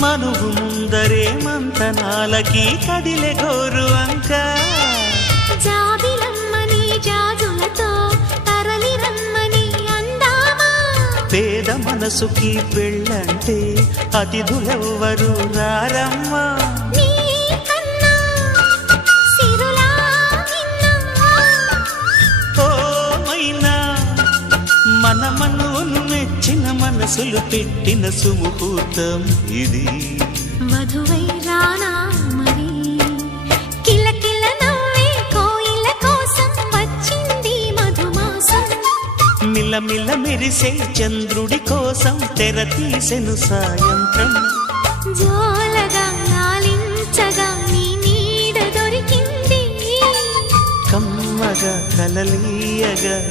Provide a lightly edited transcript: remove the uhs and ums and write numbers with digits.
మనువు ముందరే మంతనాలకి కదిలే గోరు అంక జాబిలమ్మని జాజులతో తరలి రమ్మని అందామా పేద మనసుకి పెళ్ళంటే అతిథులెవ్వరు రారమ్మా మన మనవును మెచ్చిన మనసులు పెట్టిన సుముహూర్తం ఇది మధువై రానా మరి కిలకిల నవ్వే కోయిల కోసం వచ్చింది మధుమాసం మిలమిల మెరిసే చంద్రుడి కోసం తెర తీసెను సాయంత్రం జోలగా లాలించగా నీ నీడ దొరికింది కమ్మగా కలలీయగా